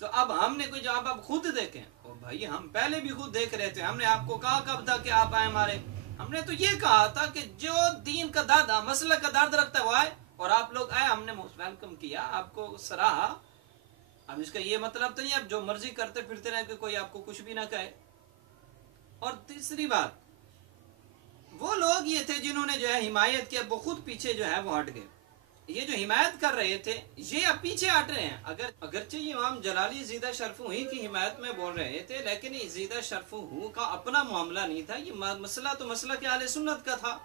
تو اب ہم نے کوئی جواب آپ خود دیکھیں. بھائی ہم پہلے بھی خود دیکھ رہے تھے. ہم نے آپ کو کہا کب تھا کہ آپ آئے ہمارے؟ ہم نے تو یہ کہا تھا کہ جو دین کا درد مسئلہ کا درد رکھتا ہے وہ آئے، اور آپ لوگ آئے، ہم نے ویلکم کیا، آپ کو سراہا. اب اس کا یہ مطلب تو نہیں آپ جو مرضی کرتے پھرتے رہے کہ کوئی آپ کو کچھ بھی نہ کہے. اور تیسری بات، وہ لوگ یہ تھے جنہوں نے جو ہے حمایت کیا، وہ خود پیچھے جو ہے وہ ہٹ گئے. یہ جو حمایت کر رہے تھے یہ اب پیچھے ہٹ رہے ہیں. اگرچہ امام جلالی زیدہ شرف ہی کی حمایت میں بول رہے تھے، لیکن یہ زیدہ شرف کا اپنا معاملہ نہیں تھا. یہ مسئلہ تو مسئلہ کہ اہل سنت کا تھا،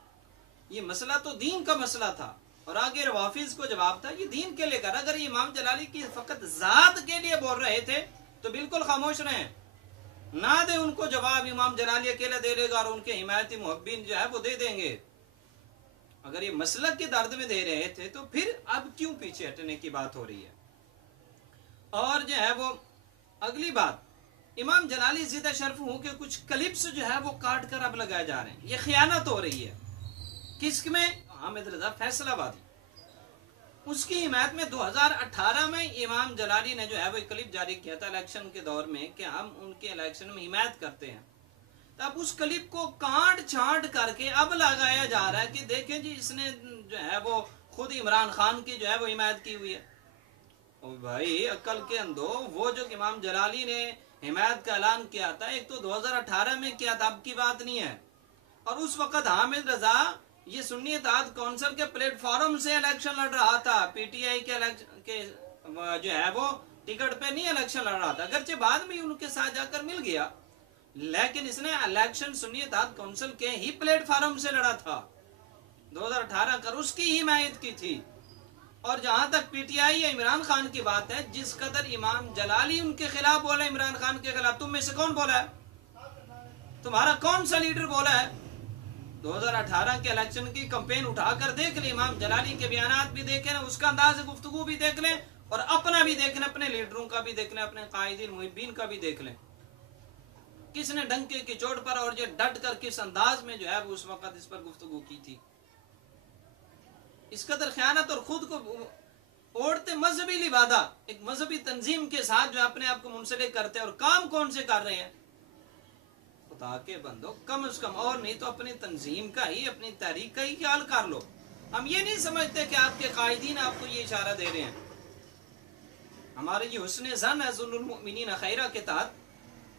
یہ مسئلہ تو دین کا مسئلہ تھا. اور آگے روافظ کو جواب تھا یہ دین کے لے کر. اگر یہ امام جلالی کی فقط ذات کے لیے بول رہے تھے تو بالکل خاموش رہیں، نہ دے ان کو جواب. امام جلالی اکیلا دے لے گا اور ان کے حمایتی محبین جو ہے وہ دے دیں گے. اگر یہ مسلک کے درد میں دے رہے تھے تو پھر اب کیوں پیچھے ہٹنے کی بات ہو رہی ہے؟ اور جو ہے وہ اگلی بات، امام جلالی زیدہ شرف ہوں کے کچھ کلپس جو ہے وہ کاٹ کر اب لگائے جا رہے ہیں. یہ خیانت ہو رہی ہے. کس میں؟ حامد رضا فیصل آبادی. اس کی حمایت میں 2018 میں امام جلالی نے جو ہے وہ ایک کلپ جاری کیا تھا الیکشن کے دور میں کہ ہم ان کے الیکشن میں حمایت کرتے ہیں. تو اب اس کلپ کو کانٹ چھانٹ کر کے اب لگایا جا رہا ہے کہ دیکھیں جی اس نے جو ہے وہ خود عمران خان کی جو ہے وہ حمایت کی ہوئی ہے. اور بھائی عقل کے اندھو، وہ جو امام جلالی نے حمایت کا اعلان کیا تھا ایک تو 2018 میں کیا تھا، اب کی بات نہیں ہے. اور اس وقت حامد رضا یہ سنی اتحاد کونسل کے پلیٹ فارم سے الیکشن لڑ رہا تھا، پی ٹی آئی کے جو ہے وہ ٹکٹ پہ نہیں الیکشن لڑ رہا تھا. اگرچہ بعد میں ان کے ساتھ جا کر مل گیا، لیکن اس نے الیکشن سنی اتحاد کونسل کے ہی پلیٹ فارم سے لڑا تھا 2018 کر اس کی حمایت کی تھی. اور جہاں تک پی ٹی آئی یا عمران خان کی بات ہے، جس قدر امام جلالی ان کے خلاف بولا، عمران خان کے خلاف، تم میں سے کون بولا ہے؟ تمہارا کون سا لیڈر بولا ہے؟ 2018 کے الیکشن کی کمپین اٹھا کر دیکھ لیں، امام جلالی کے بیانات بھی دیکھ لیں، اس کا انداز گفتگو بھی دیکھ لیں، اور اپنا بھی دیکھ لیں، اپنے لیڈروں کا بھی دیکھ لیں، اپنے قائدین محبین کا بھی دیکھ لیں. کس نے ڈنکے کی چوٹ پر اور یہ ڈٹ کر کس انداز میں جو ہے وہ اس وقت اس پر گفتگو کی تھی. اس قدر خیانت اور خود کو اوڑھتے مذہبی لبادہ ایک مذہبی تنظیم کے ساتھ جو اپنے آپ کو منسلک کرتے ہیں، اور کام کون سے کر رہے ہیں؟ خدا کے بندو، کم از کم اور نہیں تو اپنی تنظیم کا ہی، اپنی تحریک کا ہی خیال کر لو. ہم یہ نہیں سمجھتے کہ آپ کے قائدین آپ کو یہ اشارہ دے رہے ہیں. ہمارے یہ حسن ظن ہے ظن المؤمنین خیرہ کے تحت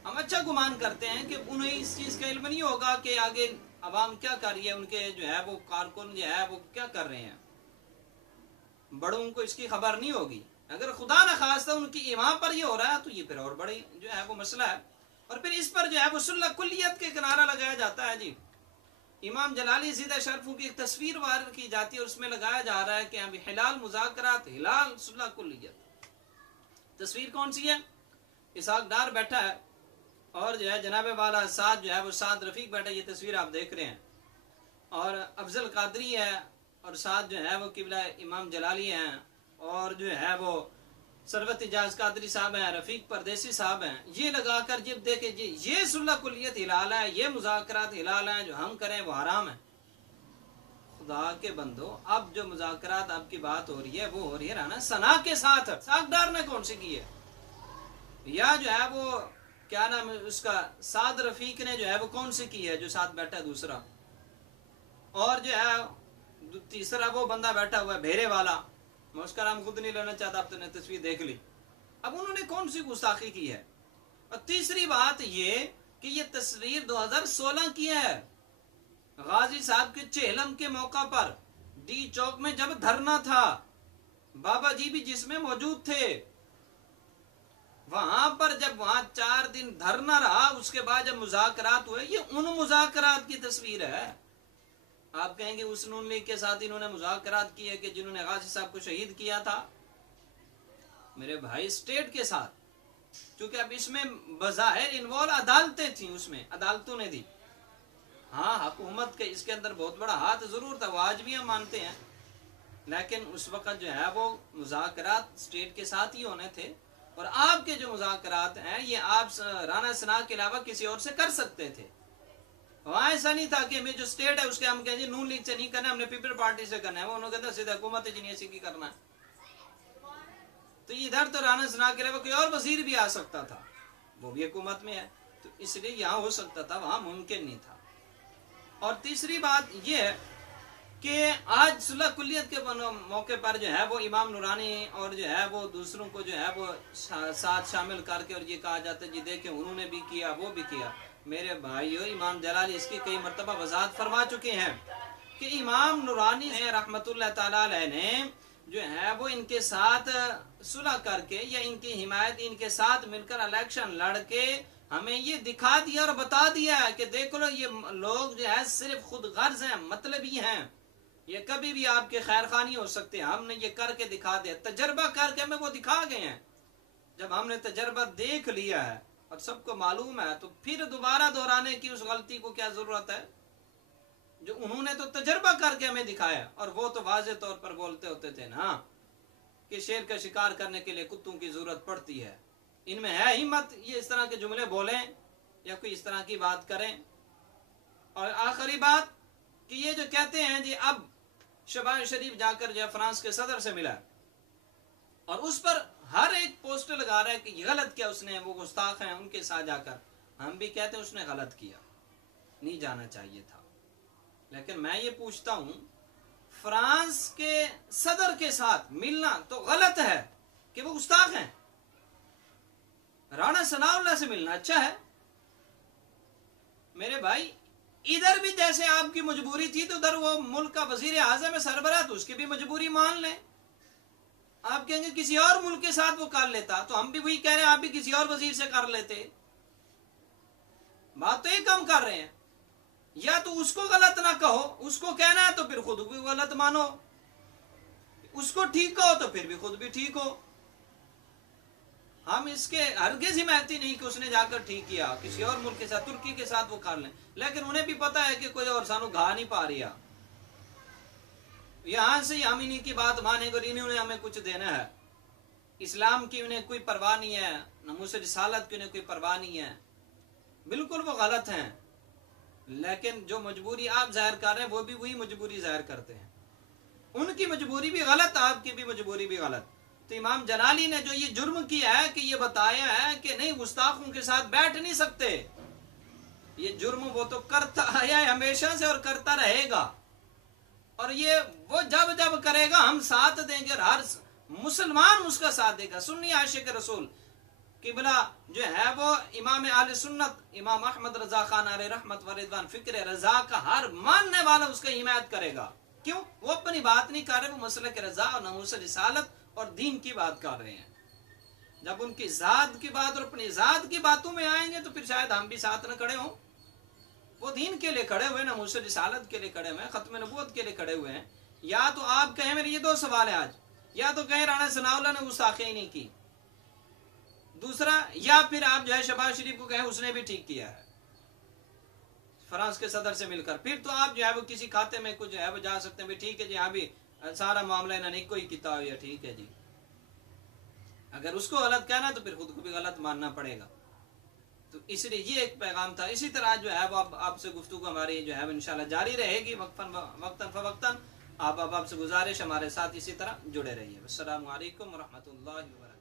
ہم اچھا گمان کرتے ہیں کہ انہیں اس چیز کا علم نہیں ہوگا کہ آگے عوام کیا کر رہی ہے، ان کے جو ہے وہ کارکن جو ہے وہ کیا کر رہے ہیں. بڑوں کو اس کی خبر نہیں ہوگی. اگر خدا نہ خواستہ ان کی امام پر یہ ہو رہا ہے تو یہ پھر اور بڑی جو ہے وہ مسئلہ ہے. اور پھر اس پر جو ہے وہ صلح کلیت کے کنارہ لگایا جاتا ہے. جی امام جلالی زیدہ شرفوں کی ایک تصویر وائرل کی جاتی ہے اور اس میں لگایا جا رہا ہے کہ ابھی حلال مذاکرات، حلال صلح کلیت. تصویر کون سی ہے؟ اسحاق ڈار بیٹھا ہے اور جو ہے جناب والا سعد جو ہے وہ سعد رفیق بیٹھا، یہ تصویر آپ دیکھ رہے ہیں. اور افضل قادری ہے اور ساتھ جو ہے وہ قبلہ امام جلالی ہیں، اور جو ہے وہ سروت اجاز قادری صاحب ہیں، رفیق پردیسی صاحب ہیں. یہ لگا کر جب دیکھیں جی یہ صلح کلیت حلال ہے، یہ مذاکرات حلال ہیں، جو ہم کریں وہ حرام ہے. خدا کے بندو، اب جو مذاکرات آپ کی بات ہو رہی ہے وہ ہو رہی ہے رانا ثنا کے ساتھ. ساکھ ڈار نے کون سی کی ہے؟ یا جو ہے وہ کیا نام ہے اس کا، سعد رفیق نے جو ہے وہ کون سی کی ہے جو ساتھ بیٹھا ہے دوسرا؟ اور جو ہے تیسرا وہ بندہ بیٹھا ہوا ہے بھیرے والا، میں اس کا نام خود نہیں لینا چاہتا، اب تو نے تصویر دیکھ لی. اب انہوں نے کون سی گستاخی کی ہے؟ اور تیسری بات یہ کہ یہ تصویر 2016 کی ہے، غازی صاحب کے چہلم کے موقع پر ڈی چوک میں جب دھرنا تھا، بابا جی بھی جس میں موجود تھے. وہاں پر جب وہاں 4 دن دھرنا رہا، اس کے بعد جب مذاکرات ہوئے، یہ ان مذاکرات کی تصویر ہے. آپ کہیں گے اس نون لیگ کے ساتھ انہوں نے مذاکرات کیے کہ جنہوں نے غازی صاحب کو شہید کیا تھا. میرے بھائی اسٹیٹ کے ساتھ، چونکہ اب اس میں بظاہر انوالو عدالتیں تھیں، اس میں عدالتوں نے دی. ہاں حکومت کے اس کے اندر بہت بڑا ہاتھ ضرور تھا، وہ آج بھی ہم مانتے ہیں، لیکن اس وقت جو ہے وہ مذاکرات اسٹیٹ کے ساتھ ہی ہونے تھے. اور آپ کے جو مذاکرات ہیں یہ آپ رانا ثنا کے علاوہ کسی اور سے کر سکتے تھے. وہاں ایسا نہیں تھا کہ ہمیں جو اسٹیٹ ہے اس کے ہم کہیں جی نون لیگ سے نہیں کرنا، ہم نے پیپل پارٹی سے کرنا ہے. وہ انہوں نے کہا سیدھا حکومت جنیسی کی کرنا ہے. تو تو ادھر تو رانا ثنا کے علاوہ کوئی اور وزیر بھی آ سکتا تھا، وہ بھی حکومت میں ہے، تو اس لیے یہاں ہو سکتا تھا، وہاں ممکن نہیں تھا۔ اور تیسری بات یہ ہے کہ آج صلح کلیت کے موقع پر جو ہے وہ امام نورانی اور جو ہے وہ دوسروں کو جو ہے وہ ساتھ شامل کر کے اور یہ کہا جاتا ہے جی دیکھیں انہوں نے بھی کیا وہ بھی کیا۔ میرے بھائیو، امام جلالی اس کی کئی مرتبہ وضاحت فرما چکے ہیں کہ امام نورانی رحمت اللہ تعالیٰ علیہ نے جو ہے وہ ان کے ساتھ صلح کر کے یا ان کی حمایت ان کے ساتھ مل کر الیکشن لڑ کے ہمیں یہ دکھا دیا اور بتا دیا ہے کہ دیکھ لو یہ لوگ جو ہے صرف خود غرض ہیں، مطلبی ہیں، یہ کبھی بھی آپ کے خیر خواہ نہیں ہو سکتے، ہم نے یہ کر کے دکھا دیا، تجربہ کر کے ہمیں وہ دکھا گئے ہیں۔ جب ہم نے تجربہ دیکھ لیا ہے اور سب کو معلوم ہے تو پھر دوبارہ دہرانے کی اس غلطی کو کیا ضرورت ہے؟ جو انہوں نے تو تجربہ کر کے ہمیں دکھایا، اور وہ تو واضح طور پر بولتے ہوتے تھے نا کہ شیر کا شکار کرنے کے لیے کتوں کی ضرورت پڑتی ہے۔ ان میں ہے ہمت یہ اس طرح کے جملے بولیں یا کوئی اس طرح کی بات کریں؟ اور آخری بات کہ یہ جو کہتے ہیں جی اب شہباز شریف جا کر جو فرانس کے صدر سے ملا اور اس پر ہر ایک پوسٹر لگا رہا ہے کہ یہ غلط کیا اس نے، وہ گستاخ ہیں، ان کے ساتھ جا کر ہم بھی کہتے ہیں اس نے غلط کیا، نہیں جانا چاہیے تھا۔ لیکن میں یہ پوچھتا ہوں فرانس کے صدر کے ساتھ ملنا تو غلط ہے کہ وہ گستاخ ہیں، رانا ثناء اللہ سے ملنا اچھا ہے۔ میرے بھائی ادھر بھی جیسے آپ کی مجبوری تھی تو ادھر وہ ملک کا وزیر اعظم ہے، سربراہ، تو اس کی بھی مجبوری مان لیں۔ آپ کہیں گے کسی اور ملک کے ساتھ وہ کر لیتا، تو ہم بھی وہی کہہ رہے ہیں آپ بھی کسی اور وزیر سے کر لیتے۔ بات تو ایک ہم کر رہے ہیں، یا تو اس کو غلط نہ کہو، اس کو کہنا ہے تو پھر خود بھی غلط مانو، اس کو ٹھیک کہو تو پھر بھی خود بھی ٹھیک ہو۔ ہم اس کے ہرگز حمایتی نہیں کہ اس نے جا کر ٹھیک کیا، کسی اور ملک کے ساتھ، ترکی کے ساتھ وہ کر لیں، لیکن انہیں بھی پتا ہے کہ کوئی اور سانو گھا نہیں پا رہا، یہاں سے ہم انہیں کی بات مانیں گے اور انہوں نے ہمیں کچھ دینا ہے۔ اسلام کی انہیں کوئی پرواہ نہیں ہے، ناموس رسالت کی انہیں کوئی پرواہ نہیں ہے، بالکل وہ غلط ہیں۔ لیکن جو مجبوری آپ ظاہر کر رہے ہیں وہ بھی وہی مجبوری ظاہر کرتے ہیں، ان کی مجبوری بھی غلط، آپ کی بھی مجبوری بھی غلط۔ تو امام جلالی نے جو یہ جرم کیا ہے کہ یہ بتایا ہے کہ نہیں گستاخوں کے ساتھ بیٹھ نہیں سکتے، یہ جرم وہ تو کرتا آیا ہے ہمیشہ سے اور کرتا رہے گا، اور یہ وہ جب جب کرے گا ہم ساتھ دیں گے، اور ہر مسلمان اس کا ساتھ دے گا۔ سنی عاشق رسول قبلہ جو ہے وہ امام اہل سنت امام احمد رضا خان علیہ رحمت و رضوان فکر رضا کا ہر ماننے والا اس کا حمایت کرے گا۔ کیوں؟ وہ اپنی بات نہیں کر رہے، وہ مسلک رضا اور ناموس رسالت اور دین کی بات کر رہے ہیں۔ جب ان کی ذات کی بات اور اپنی ذات کی باتوں میں آئیں گے تو پھر شاید ہم بھی ساتھ نہ کھڑے ہوں۔ وہ دین کے لیے کھڑے ہوئے، ناموس رسالت کے لیے کھڑے ہوئے ہیں، ختم نبوت کے لیے کھڑے ہوئے ہیں۔ یا تو آپ کہیں، میرے یہ دو سوال ہیں آج، یا تو کہیں رانا ثناء اللہ نے گستاخی نہیں کی، دوسرا یا پھر آپ جو ہے شہباز شریف کو کہیں اس نے بھی ٹھیک کیا ہے فرانس کے صدر سے مل کر، پھر تو آپ جو ہے وہ کسی کھاتے میں کچھ جو ہے وہ جا سکتے ہیں، ٹھیک ہے جی ہاں بھی سارا معاملہ انہوں نے کوئی کتا ہو یا ٹھیک ہے جی۔ اگر اس کو غلط کہنا تو پھر خود کو بھی غلط ماننا پڑے گا۔ تو اس لیے یہ ایک پیغام تھا۔ اسی طرح جو ہے وہ آپ سے گفتگو ہماری جو ہے وہ انشاءاللہ جاری رہے گی وقتاً فوقتاً۔ آپ سے گزارش ہمارے ساتھ اسی طرح جڑے رہیے۔ السلام علیکم ورحمۃ اللہ وبرکاتہ۔